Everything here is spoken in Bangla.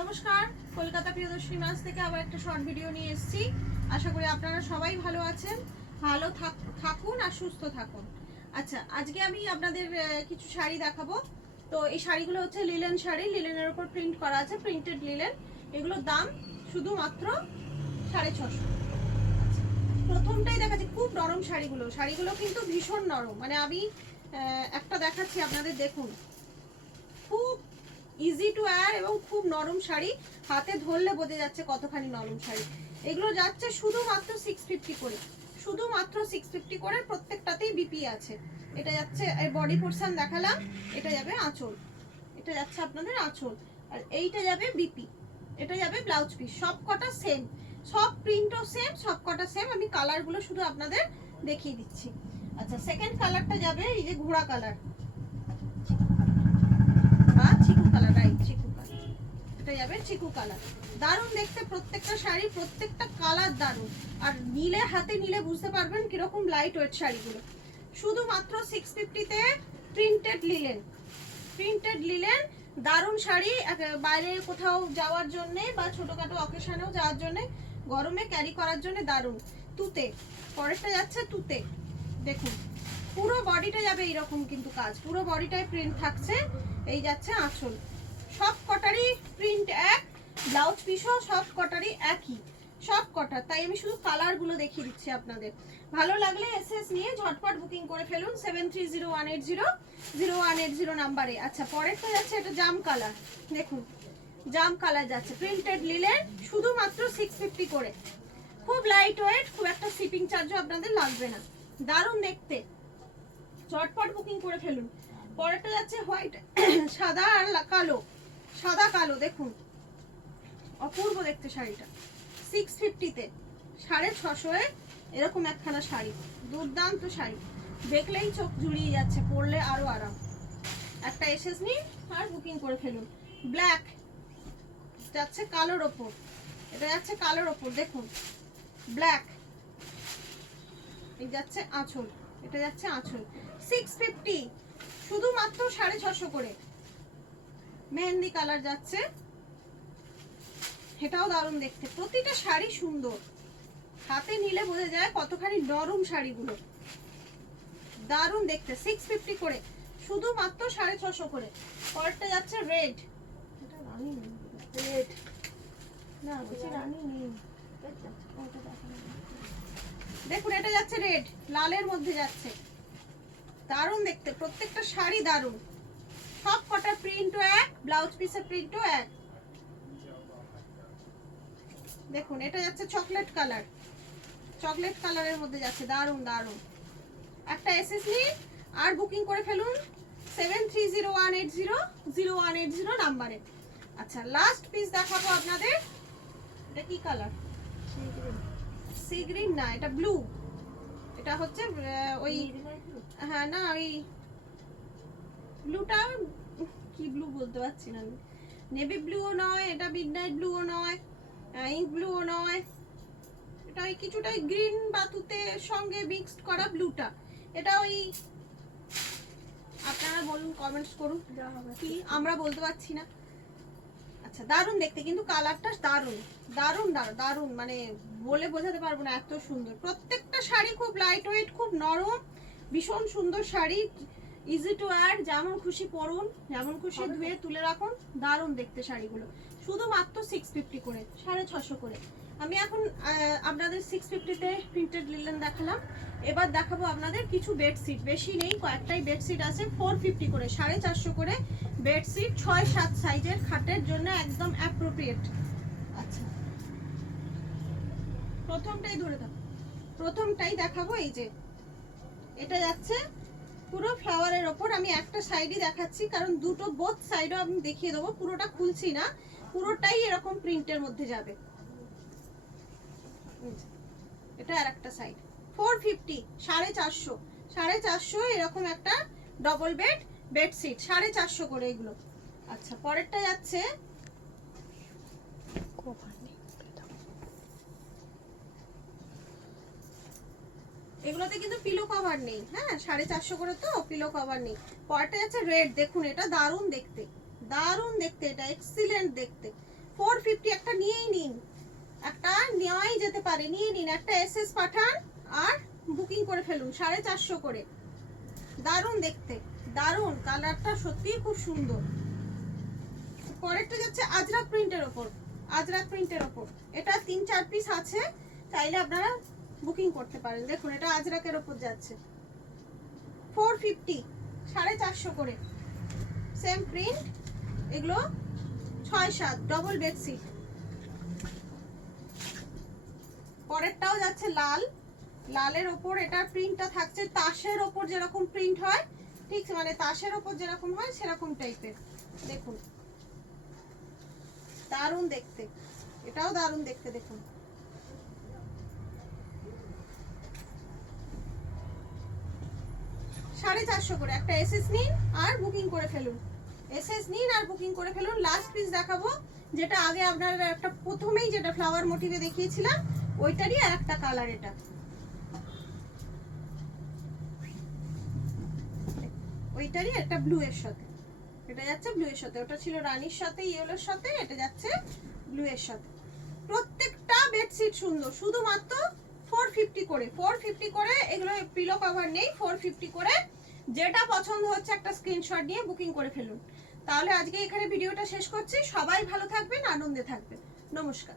নমস্কার, কলকাতা প্রিয়দর্শিনী মাস থেকে আবার একটা শর্ট ভিডিও নিয়ে এসেছি। আশা করি আপনারা সবাই ভালো আছেন, ভালো থাকুন আর সুস্থ থাকুন। আচ্ছা, আজকে আমি আপনাদের কিছু শাড়ি দেখাবো। তো এই শাড়িগুলো হচ্ছে লিলেন শাড়ি, লিলেনের উপর প্রিন্ট করা আছে, প্রিন্টেড লিলেন। এগুলোর দাম শুধুমাত্র 650। প্রথমটাই দেখাচ্ছি, খুব নরম শাড়িগুলো কিন্তু ভীষণ নরম। মানে আমি একটা দেখাচ্ছি আপনাদের, দেখুন, খুব ইজি টু ওয়্যার এবং খুব নরম শাড়ি। হাতে ধরলে বোঝা যাচ্ছে কতখানি নরম শাড়ি। এগুলো যাচ্ছে শুধুমাত্র 650 করে, শুধুমাত্র 650 করে। প্রত্যেকটাতেই বিপি আছে। এটা যাচ্ছে বডি পোর্শন দেখালাম, এটা যাবে আঁচল, এটা যাচ্ছে আপনাদের আঁচল, আর এইটা যাবে বিপি, এটা যাবে ব্লাউজ পিস। সব কটা সেম, সব প্রিন্টও সেম, সব কটা সেম। আমি কালারগুলো শুধু আপনাদের দেখিয়ে দিচ্ছি। আচ্ছা, সেকেন্ড কালারটা যাবে এই যে ঘোড়া কালার বা চিকু কালার, রাইট, চিকু কালার। এটা যাবে চিকু কালার। দারুণ দেখতে প্রত্যেকটা শাড়ি, প্রত্যেকটা কালার দারুণ। আর নিলে, হাতে নিলে বুঝতে পারবেন কিরকম লাইট ওয়েট শাড়িগুলো। শুধুমাত্র 650 তে প্রিন্টেড লিলেন, প্রিন্টেড লিলেন। দারুণ শাড়ি, বাইরে কোথাও যাওয়ার জন্য বা ছোটখাটো অকেশনেও যাওয়ার জন্য, গরমে ক্যারি করার জন্য দারুণ। তুতে, পরেরটা যাচ্ছে তুতে। দেখুন, পুরো বডিটা যাবে এইরকম কিন্তু কাজ, পুরো বডিটায় প্রিন্ট থাকছে। এই যাচ্ছে আঁচল, সব কটারই প্রিন্ট এক, ব্লাউজ পিসও সব কটারই একই, সব কটার। তাই আমি শুধু কালারগুলো দেখিয়ে দিচ্ছি আপনাদের। ভালো লাগলে এসএস নিয়ে ঝটপট বুকিং করে ফেলুন 7301800180 নাম্বারে। আচ্ছা, পরেরটা যাচ্ছে, এটা জাম কালার। দেখুন, জাম কালার যাচ্ছে, প্রিন্টেড লিলেন, শুধুমাত্র 650 করে। খুব লাইট ওয়েট, খুব একটা শিপিং চার্জও আপনাদের লাগবে না। দারুণ দেখতে, ঝটপট বুকিং করে ফেলুন। পরেরটা যাচ্ছে হোয়াইট, সাদা আর কালো, সাদা কালো। দেখুন, অপূর্ব দেখতে শাড়িটা। 650 তে 650 এরকম একখানা শাড়ি, দুর্দান্ত শাড়ি, দেখলেই চোখ জুড়িয়ে যাচ্ছে, পরলে আরো আরাম। একটা এসএস নিন আর বুকিং করে ফেলুন। ব্ল্যাক যাচ্ছে কালোর ওপর, এটা যাচ্ছে কালোর ওপর। দেখুন, ব্ল্যাক, এই যাচ্ছে আঁচল, এটা যাচ্ছে আঁচল। 650, শুধুমাত্র 650 করে। মেহেন্দি কালার যাচ্ছে, এটাও দারুণ দেখতে। প্রতিটা শাড়ি সুন্দর, হাতে নিলে বোঝা যায় কতখানি নরম শাড়িগুলো। দারুণ দেখতে, 650 করে, শুধুমাত্র 650 করে। পরেরটা যাচ্ছে রেড, এটা রানী নেই, রেড না, বলছি রানী নেই। দেখুন, এটা যাচ্ছে রেড, লালের মধ্যে যাচ্ছে, দারুণ দেখতে। প্রত্যেকটা শাড়ি দারুণ, সব কটা প্রিন্টও এক, ব্লাউজ পিসের প্রিন্টও এক। দেখুন, এটা যাচ্ছে চকলেট কালার, চকলেট কালারের মধ্যে যাচ্ছে, দারুণ দারুণ। একটা এসএস নিন আর বুকিং করে ফেলুন 7301800180 নাম্বারে। আচ্ছা, লাস্ট পিস দেখাবো আপনাদের। এটা কি কালার? সি গ্রিন না, এটা ব্লু। এটা হচ্ছে ওই, হ্যাঁ না, ওই ব্লুটা কি ব্লু বলতে পারছি না আমি। নেভি ব্লুও নয়, এটা মিডনাইট ব্লুও নয়, ইঙ্ক ব্লুও নয়, এটা ওই কিছুটাই গ্রিন বা তুতের সঙ্গে মিক্সড করা ব্লুটা। এটা ওই, আপনারা বলুন, কমেন্টস করুন কি, আমরা বলতে পারছি না। আচ্ছা, দারুণ দেখতে কিন্তু কালারটা, দারুণ দারুণ দারুণ, মানে বলে বোঝাতে পারবো না, এত সুন্দর। প্রত্যেকটা শাড়ি খুব লাইট ওয়েট, খুব নরম, ভীষণ সুন্দর শাড়ি, ইজি টু ওয়্যার। যেমন খুশি পরুন, যেমন খুশি ধুয়ে তুলে রাখুন। দারুণ দেখতে শাড়িগুলো, শুধুমাত্র 650 করে, 650 করে। আমি এখন আপনাদের 650 তে প্রিন্টেড লিলেন দেখালাম। এবার দেখাবো আপনাদের কিছু বেডশিট, বেশি নেই, কয়েকটাই বেডশিট আছে। 450 করে, 450 করে বেডশিট, 6-7 সাইজের খাটের জন্য একদম অ্যাপ্রোপ্রিয়েট। আচ্ছা, প্রথমটাই ধরে থাকো, প্রথমটাই দেখাবো। এই যে এটা যাচ্ছে পুরো ফ্লাওয়ারের ওপর। আমি একটা সাইডই দেখাচ্ছি, কারণ দুটো বোথ সাইডও আমি দেখিয়ে দেবো, পুরোটা খুলছি না, পুরোটাই এরকম প্রিন্টের মধ্যে যাবে। এটা আর একটা সাইড, 450, 450, 450 এরকম একটা ডবল বেড বেডশিট, 450 করে এগুলো। আচ্ছা, পরেরটা যাচ্ছে, এগুলোতে কিন্তু পিলো কভার নেই, হ্যাঁ, 450 করে, তো পিলো কভার নেই। পরেরটা যাচ্ছে রেড। দেখুন, এটা দারুণ দেখতে, দারুণ দেখতে, এটা এক্সিলেন্ট দেখতে, 450 একটা নিয়েই নিন, একটা নেওয়াই যেতে পারে, নিয়ে নিন একটা। এসএস পাঠান আর বুকিং করে ফেলুন 450 করে। দারুণ দেখতে, দারুণ, কালারটা সত্যিই খুব সুন্দর। পরেরটা যাচ্ছে আজরাক প্রিন্টের ওপর, আজরাক প্রিন্টের ওপর। এটা 3-4 পিস আছে, চাইলে আপনারা বুকিং করতে পারেন। দেখুন এটা আজরাকের ওপর যাচ্ছে 450, 450 করে, সেম প্রিন্ট। এগুলো 6-7 ডবল বেডশিট। পরেরটাও যাচ্ছে লাল, লালের ওপর এটার প্রিন্টটা থাকছে তাসের ওপর যেরকম প্রিন্ট হয়, ঠিক মানে তাসের ওপর যেরকম হয় সেরকম টাইপের। দেখুন দারুণ দেখতে, এটাও দারুণ দেখতে। দেখুন 450 করে একটা। এসএস নিন আর বুকিং করে ফেলুন, এসএস নিন আর বুকিং করে ফেলুন। লাস্ট পিস দেখাবো, যেটা আগে আপনারা একটা প্রথমেই যেটা ফ্লাওয়ার মোটিভে দেখিয়েছিলাম ওইটারই আর একটা কালার। এটা ওইটারই একটা ব্লু এর সাথে, এটা যাচ্ছে ব্লু এর সাথে। ওটা ছিল রানীর সাথে ইয়েলোর সাথে, এটা যাচ্ছে ব্লু এর সাথে। প্রত্যেকটা বেডশিট সুন্দর, শুধুমাত্র 450 করে, 450 করে। এগুলো পিলো কভার নেই, 450 করে। যেটা পছন্দ হচ্ছে একটা স্ক্রিনশট নিয়ে বুকিং করে ফেলুন। তাহলে আজকে এখানে ভিডিওটা শেষ করছি। সবাই ভালো থাকবেন, আনন্দে থাকবেন। নমস্কার।